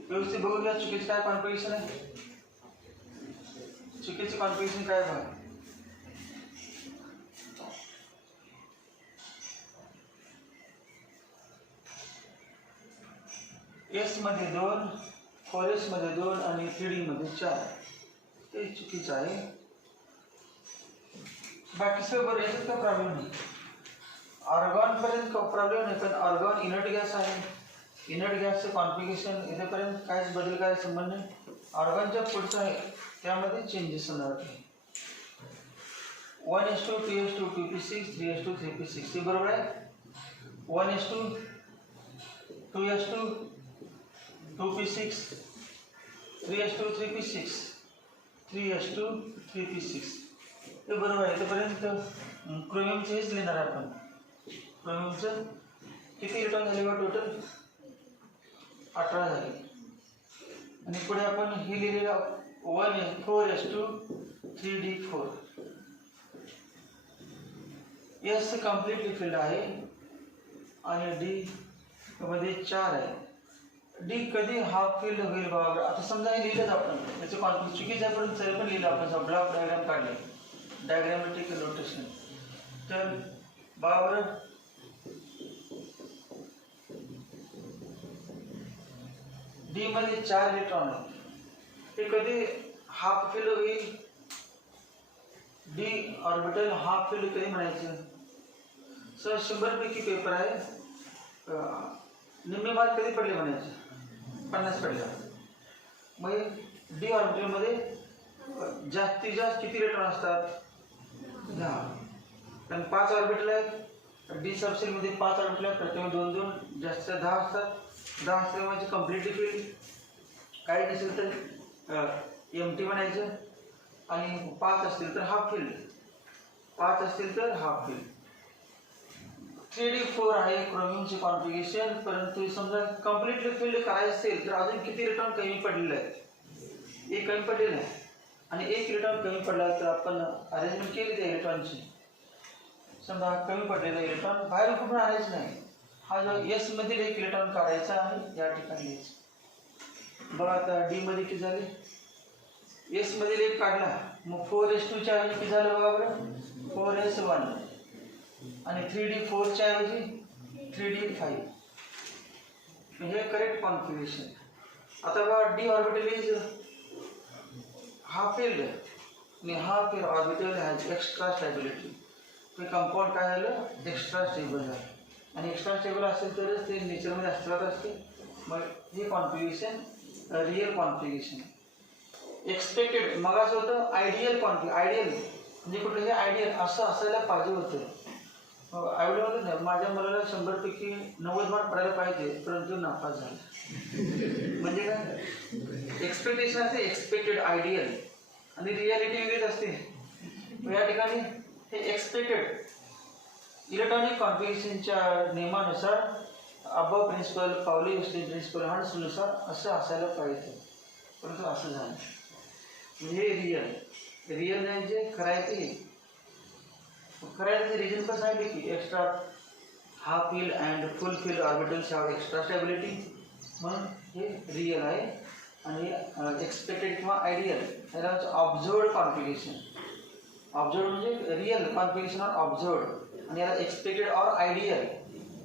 व्यवस्थित बघून घ्या चुकीचं काय कॉन्फिगरेशन आहे. चुकीचं कॉन्फिगरेशन काय बघा. एस मध्ये 2 4s मध्ये 2 आणि 3d मध्ये 4 ते चुकीचं आहे. बाकी सगळं बरं याच्यात काही प्रॉब्लेम नाही. ऑर्गॉन पर्यंत प्रॉब्लेम नाही पण ऑर्गॉन इनर्ट गॅस आहे. इनर्ट गॅसचं कॉन्फिगरेशन इथेपर्यंत काहीच बदल काय संबंध नाही. ऑर्गॉनच्या पुढचं आहे त्यामध्ये चेंजेस होणार आहे. 1s2 2s2 2p6 3s2 3p6 ते बरोबर आहे. 1s2 2s2 2p6 3s2 3p6 3s2 3p6 ते बरोबर आहे. इथेपर्यंत क्रोमियमचं हेच लिहिणार आहे आपण. क्रोमियमचं किती इलेक्ट्रॉन झाले बा टोटल 18 झाले. आणि पुढे आपण हे लिहिलेलं 4s2 3d4 S completely field आहे आणि डी मध्ये 4 आहे. डी कधी हाफ फील्ड होईल बाबा. आता समजा हे लिहिलंच आपण त्याचं कॉन्फिगरेशन चुकीचं आहे पण तरी पण लिहिलं आपण ब्लॉक डायग्राम काढले डायग्रामॅटिक नोटेशन. तर बाबा डी मध्ये 4 इलेक्ट्रॉन आहे. ते कधी हाफ फील्ड होईल. डी ऑर्बिटल हाफ फील्ड कधी म्हणायचं. सर 100 पैकी पेपर आहे निम्मे मार्क कधी पडले म्हणायचे 50 पडले. मग डी ऑर्बिटलमध्ये जास्तीत जास्त किती इलेक्ट्रॉन असतात 10. कारण 5 ऑर्बिटल आहेत. डी सबसेलमध्ये 5 ऑर्बिटल आहेत. प्रत्येक 2-2 जास्तीत 10 असतात. 10 असल्यामुळे कम्प्लिटली फील्ड काही नसेल तर एम टी म्हणायचं, आणि 5 असतील तर हाफ फिल्ड, 5 असतील तर हाफ फिल्ड. 3D4 आहे क्रोमियमचे कॉन्फिगरेशन. परंतु समजा कम्प्लिटली फिल्ड करायचं असेल तर अजून किती इलेक्ट्रॉन कमी पडलेले आहेत? एक कमी पडलेलं आहे, आणि एक इलेक्ट्रॉन कमी पडला तर आपण अरेंजमेंट केली त्या इलेक्ट्रॉनची. समजा कमी पडलेला इलेक्ट्रॉन बाहेर कुठून आणायचं नाही, हा जो एस मधील एक इलेक्ट्रॉन काढायचा आहे या ठिकाणी. बघा आता डी मध्ये किती झाले, एस मधील एक काढला, मग 4s2 च्या ऐवजी किती झालं बघा बरं, 4s1, आणि 3D4 च्या ऐवजी 3D5. म्हणजे करेक्ट कॉन्फिगरेशन. आता बघा d orbital is half filled, आणि half filled orbital has extra stability. ते कंपाऊंड काय झालं, एक्स्ट्रा स्टेबल झालं, आणि एक्स्ट्रा स्टेबल असेल तरच ते नेचरमध्ये अस्तित्वात असते. मग हे कॉन्फिगरेशन रिअल कॉन्फिगरेशन. एक्सपेक्टेड मग असं होतं आयडियल आयडियल म्हणजे कुठलं हे आयडियल असं असायला पाहिजे होतं. आयडियल होतं ना, माझ्या मुलाला 100 पैकी 90 मार्क पडायला पाहिजे, परंतु नापास झाला. म्हणजे काय, एक्सपेक्टेशन असते एक्सपेक्टेड आयडियल, आणि रियालिटी वेगळीच असते. या ठिकाणी हे एक्सपेक्टेड इलेक्ट्रॉनिक कॉन्फिगरेशनच्या नियमानुसार अबव प्रिन्सिपल, पावली युस्टिन प्रिन्सिपल, हंड्सनुसार असं असायला पाहिजे, परंतु असं झालं. म्हणजे रिअल नाही जे करायचे रिजन पण सांगितले की extra half filled and full field orbitals have extra stability, म्हणून हे रिअल आहे. आणि एक्सपेक्टेड किंवा आयडियल याला ऑब्झर्वड कॉन्फिगरेशन. ऑब्झर्वड म्हणजे रिअल कॉन्फिगरेशन ऑर ऑब्झर्वड, आणि याला एक्सपेक्टेड ऑर आयडियल.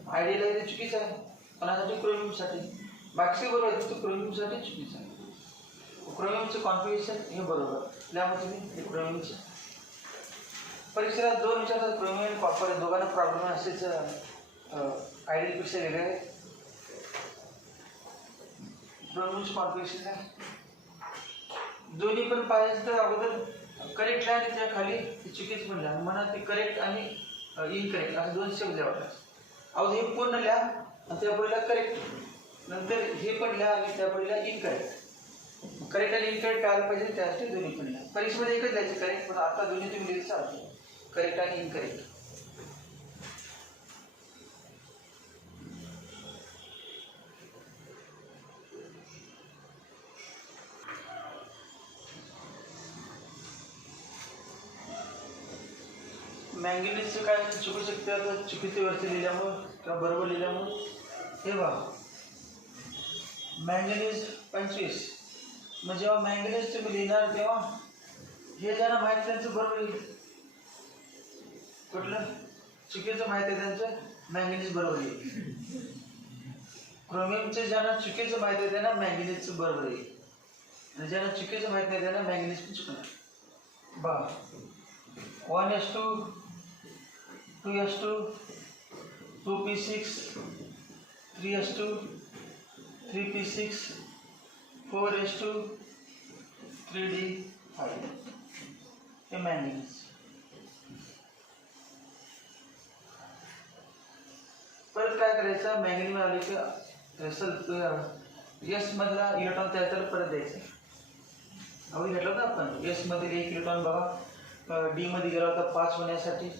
आयडियल आहे ते चुकीचं आहे कोणासाठी, क्रोमियमसाठी. बाकी बरोबर आहे, तर क्रोमियमसाठी चुकीचं आहे. क्रोमियमचं कॉन्फिगरेशन हे बरोबर, त्यामुळे तुम्ही क्रोमियमचं परीक्षेला 2 विचारतात. क्रोमियम आणि कॉपर आहे, दोघांना प्रॉब्लेम असेच आयडियलपेक्षा वेगळे आहे. क्रोमियमचं कॉन्फिगरेशन आहे, दोन्ही पण पाहिजे तर अगोदर करेक्ट आहे, आणि त्या खाली चुकीचं पण लिहा. म्हणा ते करेक्ट आणि इनकरेक्ट असं 2 शब्द लिहावं. अगोदर हे पूर्ण लिहा आणि त्यापुढे करेक्ट, नंतर हे पण लिहा आणि त्यापुढे इनकरेक्ट. करेक्ट आणि इनकरेक्ट कळायला पाहिजे, त्यासाठी दोन्ही पण लिहा. परीक्षेमध्ये एकच लिहायचे करेक्ट, पण आता दोन्ही तुम्ही लिहिलं चालते, करेक्ट आणि इनकरेक्ट. मॅंगनीजचं काय चुकू शकते, आता चुकीचे वरती लिहिल्यामुळं किंवा बरोबर लिहिल्यामुळं. हे बघा मॅंगनीज 25, मग जेव्हा मॅंगनीज तुम्ही लिहिणार तेव्हा हे ज्यांना माहीत त्यांचं बरोबर लिहिलं, कुठलं चुकीचं माहीत आहे त्यांचं मॅंगनीज बरोबर येईल. क्रोमियमचे ज्यांना चुकीचं माहीत आहे त्यांना मॅंगनीजचं बरोबर येईल, आणि ज्यांना चुकीचं माहीत नाही त्यांना मॅंगनीज पण चुकणार. बघा 1s2, 2s2, 2p6, 3s2, 3p6, 4s2, 3d5 हे मॅंगनीज. परत काय करायचं, मॅंगनीज आले की एस मधला इलेक्ट्रॉन त्याला परत द्यायचं. अगोदर घेतला होता आपण एस मधील एक इलेक्ट्रॉन बघा डी मध्ये गेला होता 5 होण्यासाठी.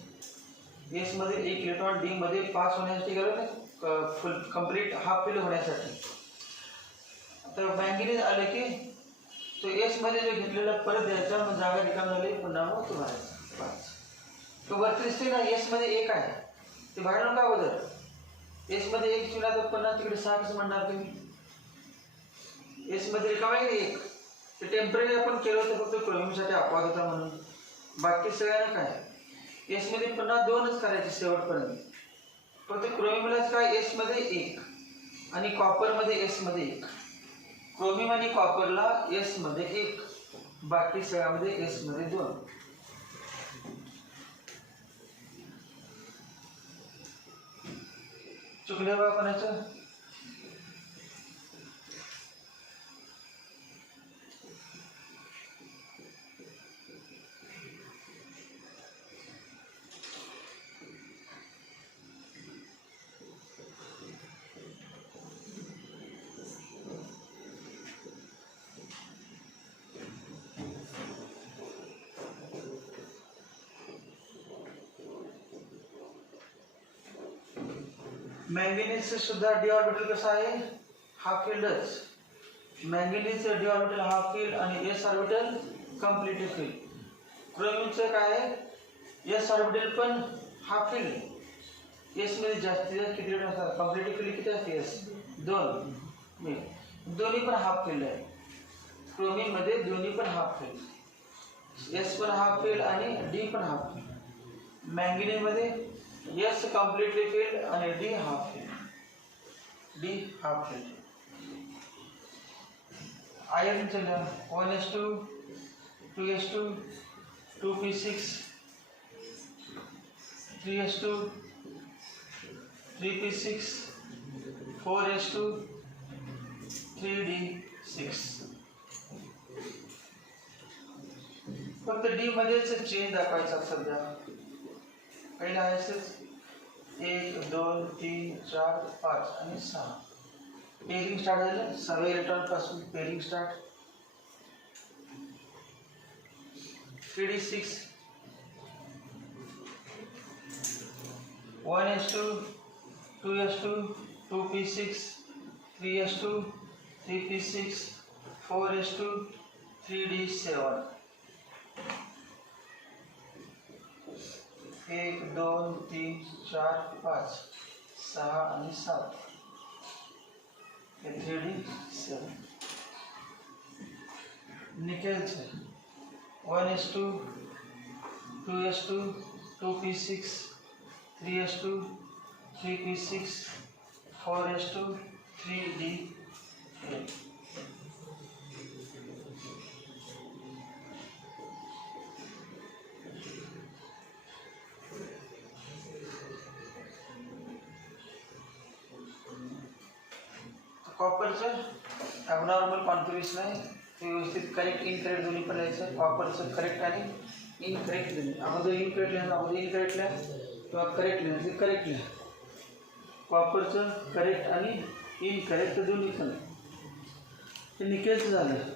एस मधील एक इलेक्ट्रॉन डी मध्ये 5 होण्यासाठी गेलो ना, फुल कंप्लीट हाफ फिल होण्यासाठी. तर मॅंगनीज आले की तो एस मध्ये जो घेतलेला परत द्यायचा, मग जागा रिकामी झाली पुन्हा मग तो भरायचा 5. तो वरती दिसते ना एस मध्ये 1 आहे, ते बाहेर नका अगोदर. एस मध्ये 1 चिवला तर पुन्हा तिकडे 6 कसं म्हणणार तुम्ही. एस मध्ये रिकामा आहे 1, ते टेम्पररी आपण केलं होतं फक्त क्रोमियमसाठी अपवाद होता म्हणून. बाकी सगळ्यांना काय एस मध्ये पुन्हा 2च करायचे शेवटपर्यंत. फक्त क्रोमियमलाच काय एस मध्ये 1 आणि कॉपर मध्ये एस मध्ये 1. क्रोमियम आणि कॉपरला एस मध्ये 1, बाकी सगळ्यामध्ये एस मध्ये 2. चुकले बा कोणाचं. मॅंगनीज सुद्धा डी ऑर्बिटल कसा आहे, हाफ फिल्डच. Manganese d orbital half filled आणि एस ऑर्बिटल कम्प्लीटली फिल्ड. क्रोमिनचं काय आहे, एस ऑर्बिटल पण हाफ फिल्ड. एस मध्ये जास्तीत जास्त किती असतात, कम्प्लीटली फिल्ड किती असते, एस 2. दोन्ही पण हाफ फिल्ड आहे. क्रोमिन मध्ये दोन्ही पण हाफ फिल्ड, एस पण हाफ फिल्ड आणि डी पण हाफ फिल्ड. मॅंगनीज मध्ये एस कम्प्लीटली फिल्ड आणि D half filled, D half filled. Iron चला 1s2 2s2 2p6 3s2 3p6 4s2 3d6. फक्त डी मध्येच चेंज दाखवायचा सध्या. पहिला आहे 1 2 3 4 5 आणि 6. पेरिंग स्टार्ट झालं, 6 इलेक्ट्रॉन पासून pairing start. 3d6 1s2 2s2 2p6 3s2 3p6 4s2 3d7. 1 2 3 4 5 6 आणि 7 3d7. निकेलचे 1s2 2s2 2p6 3s2 3p6 4s2 3d8. कॉपरचं abnormal configuration आहे, ते व्यवस्थित करेक्ट इनकरेक्ट दोन्ही पण लिहायचं. कॉपरचं करेक्ट आणि इनकरेक्ट दोन्ही. अगोदर इनकरेक्ट लिहा, अगोदर इनकरेक्ट लिहा किंवा करेक्ट लिहा, ते करेक्ट लिहा. कॉपरचं करेक्ट आणि इनकरेक्ट दोन्ही पण. ते निकेलचं झालं.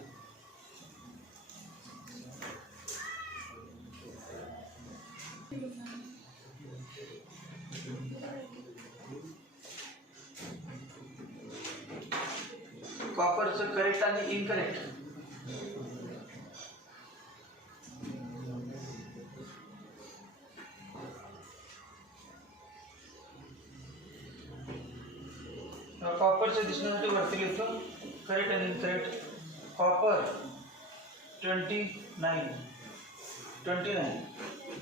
कॉपरचं करेक्ट आणि इनकरेक्ट. कॉपरचं दिसण्यासाठी वरती लिहितो करेक्ट आणि incorrect. Copper 29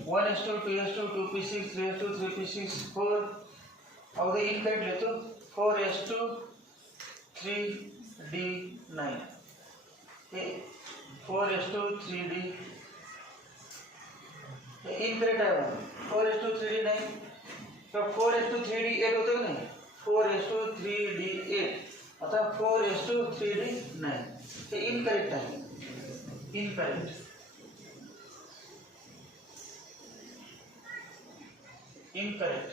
1s2 2s2 2p6 3s2 3p6 4. अगोदर इनकरेक्ट लिहितो 4s2 3d9. हे 4s2 3d हे इनकरेक्ट आहे. 4s2 3d9 किंवा 4s2 3d8 होतं की नाही, 4s2 3d8. आता 4s2 3d9 हे इनकरेक्ट आहे. इनकरेक्ट.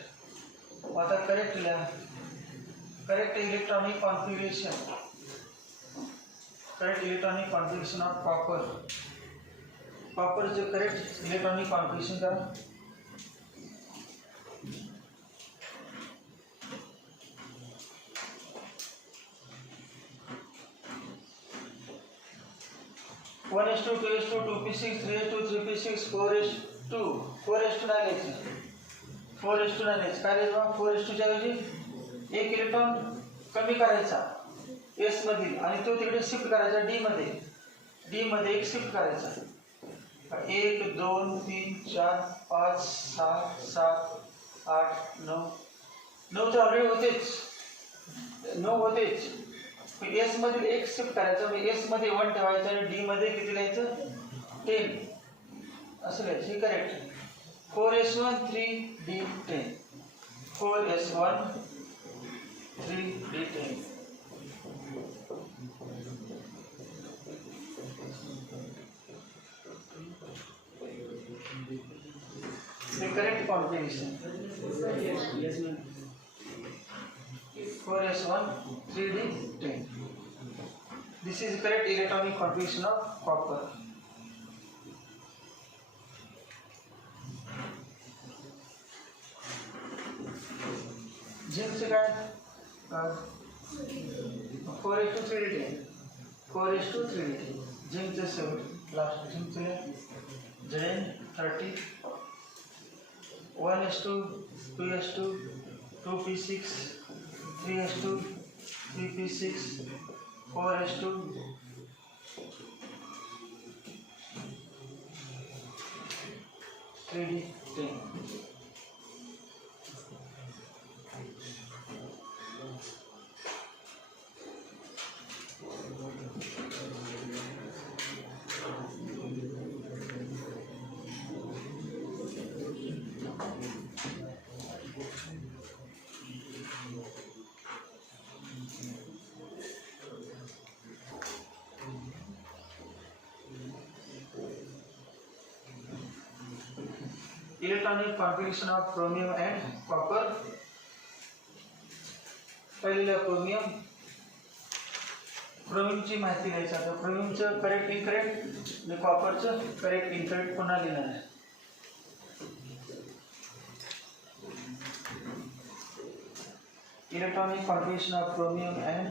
आता करेक्ट लिहा. Correct electronic configuration. Correct electronic configuration of copper. कॉपरचं करेक्ट इलेक्ट्रॉनिक कॉन्फिगरेशन करा. One s two 2s2 2p6 3s2 3p6 4s2 नाही लिहायचं. 4s2 नाही लिहायचं. काय लिहायचं, 4s2 च्या ऐवजी एक इलेक्ट्रॉन कमी करायचा एस मधील आणि तो तिकडे शिफ्ट करायचा डी मध्ये. डी मध्ये एक शिफ्ट करायचा. 1 2 3 4 5 6 7 8 9 9 तर ऑलरेडी होतेच, 9 होतेच. एस मधील एक शिफ्ट करायचं, म्हणजे एस मध्ये 1 ठेवायचं आणि डी मध्ये किती लिहायचं 10 असं लिहायचं. हे correct. 4s1 3d10 4s1 3d10. The correct configuration. 4s1 3d10. This is the correct electronic configuration of copper. झिंकचं काय 4:3dt 4:3dt झिंकचं शेवट last झिंकचं Zn30 1:2 2:2 2p6 3:2 3p6 4:2 3d10. Electronic configuration of chromium and copper. पहिला क्रोमियमची माहिती घ्यायची आता क्रोमियमचं correct incorrect आणि कॉपरचं correct incorrect पुन्हा लिहिणार आहे. Electronic configuration of chromium and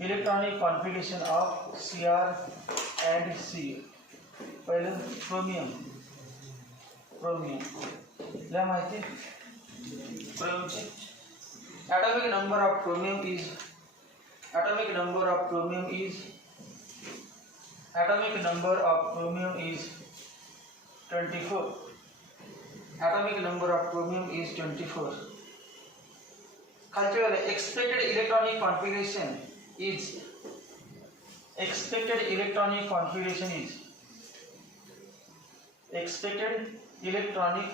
electronic configuration of Cr and C. पहिलं क्रोमियम या माहिती क्रोमियमची atomic number of chromium is 24. Atomic number of chromium is 24. खालचे वाले expected electronic configuration is expected electronic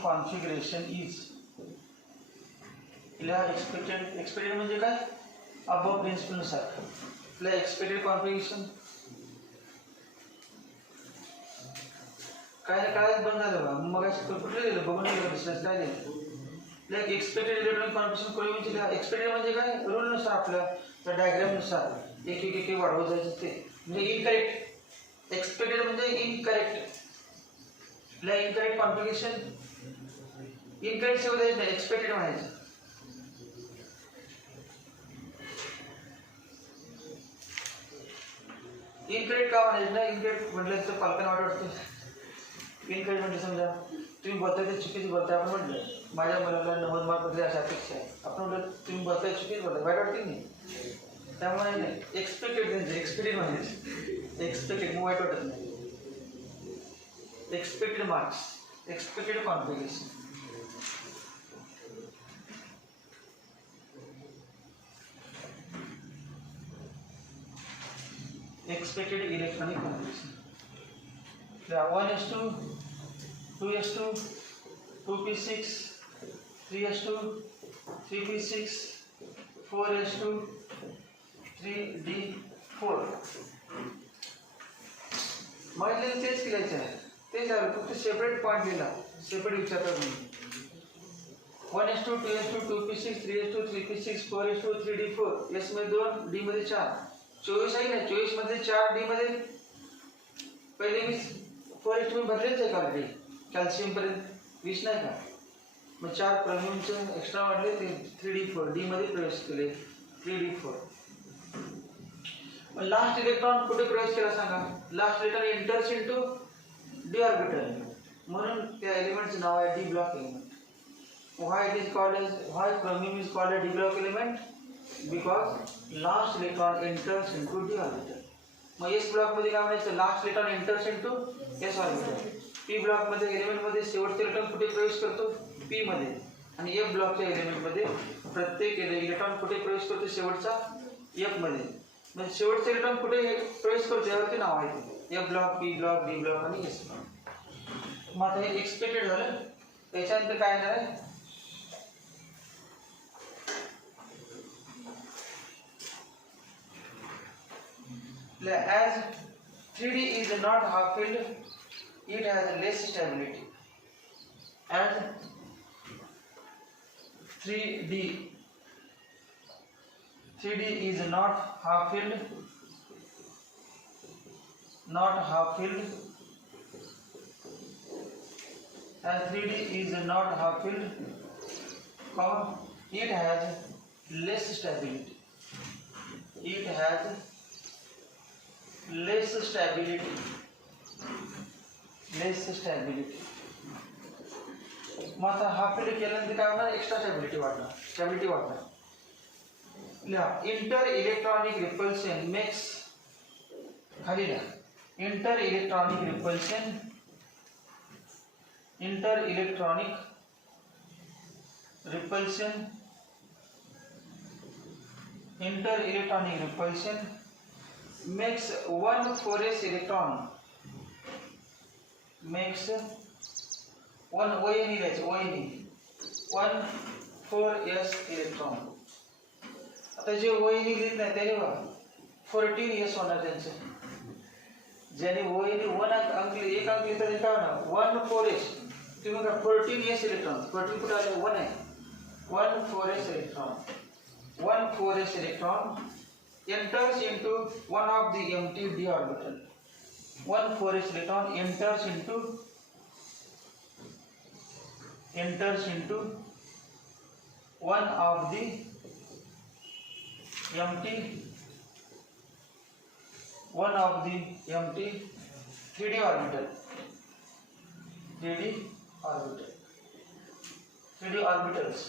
configuration is Ila expected म्हणजे काय above principal नुसार आपल्या expected configuration काय बंद झालं बा मग कुठलं दिलं बघून गेलं दुसऱ्याच काय दिलं लाईक एक्सपेक्टेड इलेक्ट्रॉनिक कॉन्फिगरेशन करून म्हणजे एक्सपेक्टेड म्हणजे काय रूल नुसार आपल्या त्या डायग्राम नुसार एक वाढवत जायचं ते म्हणजे इनकरेक्ट एक्सपेक्टेड म्हणजे इनकरेक्ट इनकरेक्ट कॉन्फिगरेशन इनकरेक्ट सेवा द्यायचं नाही एक्सपेक्टेड म्हणायचं. इनकरेक्ट का म्हणायचं ना इनकरेक्ट म्हटलं तर पालकांना वाटतं इनकरेक्ट म्हणजे समजा तुम्ही बोलताय ते चुकीचं बोलताय आपण म्हटलं माझ्या मुलाला 90 मार्क पडले अशा अपेक्षा आहे आपण म्हटलं तुम्ही बोलताय चुकीचं बोलताय वाईट वाटते नाही त्यामुळे एक्सपेक्टेड म्हणजे एक्सपेक्टेड म्हणायचं एक्सपेक्टेड मग वाईट वाटत नाही. Expected marks expected configuration expected electronic configuration. 1:2 2:2 2p6 3:2 3p6 4:2 3d4 म्हणजे तेच केल्याचं आहे ते झालं फक्त सेपरेट पॉईंट लिहिला सेपरेट विचारतात म्हणून 1:2 2:2 2p6 3:2 3p6 4:2 3d4 s मध्ये 2 d मध्ये 4 24 आहे ना 24 मध्ये 4 डी मध्ये पहिले मी 4:2 भरलेच आहे का ऑलरेडी कॅल्शियम पर्यंत 20 नाही का मग 4 क्रोमियमचे एक्स्ट्रा वाढले ते 3d4 डी मध्ये प्रवेश केले 3d4. मग लास्ट इलेक्ट्रॉन कुठे प्रवेश केला सांगा last electron enters into d orbital म्हणून त्या एलिमेंटचं नाव आहे d block element. Why it is called as why chromium is called a d block element because last electron enters into d orbital. मग s ब्लॉक मध्ये काय म्हणायचं last electron enters into s orbital. p block मध्ये element मध्ये शेवटचा electron कुठे प्रवेश करतो p मध्ये आणि f ब्लॉकच्या एलिमेंट मध्ये प्रत्येक इलेक्ट्रॉन कुठे प्रवेश करतो शेवटचा f मध्ये. मग शेवटचा इलेक्ट्रॉन कुठे प्रवेश करतो यावरती नाव आहे f block p block d block आणि s ब्लॉक. मग आता हे एक्सपेक्टेड झालं त्याच्यानंतर काय येणार आहे as 3D is not half-filled, it has less stability. As 3D is not half-filled, as 3D is not half-filled, it has less stability. It has less stability. Less stability. मग आता हा फील्ड केल्यानंतर काय होणार? एक्स्ट्रा स्टॅबिलिटी वाढणार. Stability वाढणार. लिहा inter electronic repulsion makes, खाली लिहा inter electronic repulsion, inter electronic repulsion, inter electronic repulsion makes 1 4s electron, makes 1 ONE लिहायचं, ONE 1 4s electron. आता जे ONE लिहित नाही त्याने बघा 14s होणार त्यांचं. ज्याने ONE 1 अंक एक अंक लिहितं ते काय होणार? 1 4s. तुम्ही बघा 14s इलेक्ट्रॉन, 14 कुठे आले? 1 आहे. 1 4s electron, 1 4s electron enters into one of the empty d orbital. 1 4s electron enters into one of the empty 3d orbital. 3d orbitals.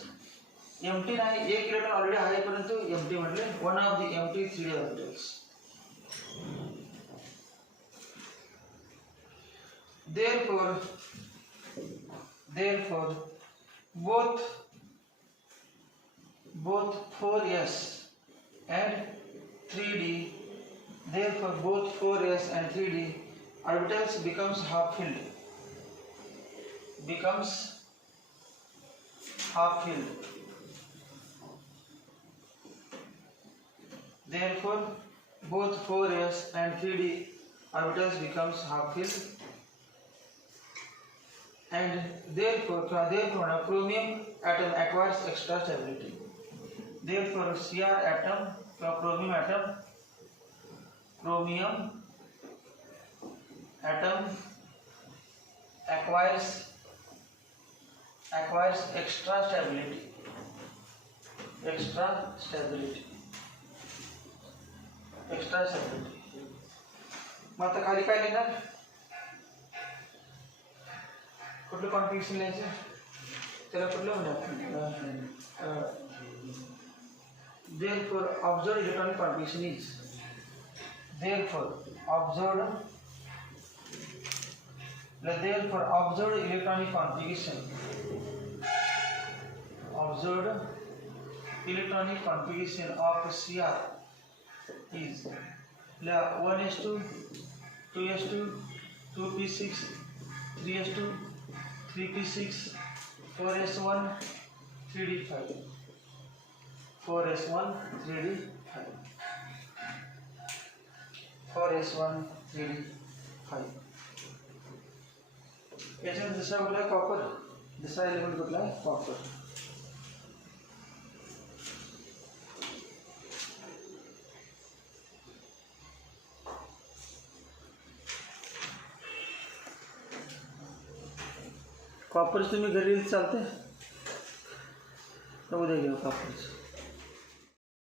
Empty नाही, एक इलेक्ट्रॉन ऑलरेडी आहे परंतु एम्प्टी म्हटले. One of the empty 3d orbitals. Therefore both 4s and 3d, therefore both 4s and 3d orbitals becomes half filled. Therefore both 4s and 3d orbitals becomes half filled, and therefore chromium atom acquires extra stability. Therefore Cr atom, chromium atom acquires extra stability. मग आता खाली काय लिहिणार? कुठलं configuration लिहायचं? त्याला कुठलं म्हणतात? Therefore observed electronic configuration is, therefore observed electronic configuration of Cr is 1s2, 2s2, 2p6, 3s2, 3p6, 4s1, 3d5, 4s1, 3d5, 4s1, 3d5. याच्यात दुसरा कुठला आहे? कॉपर. दुसरा एलिमेंट कुठला आहे? कॉपर. कॉपर तुम्ही घरी चालते, उद्या घेऊ कॉपरचं.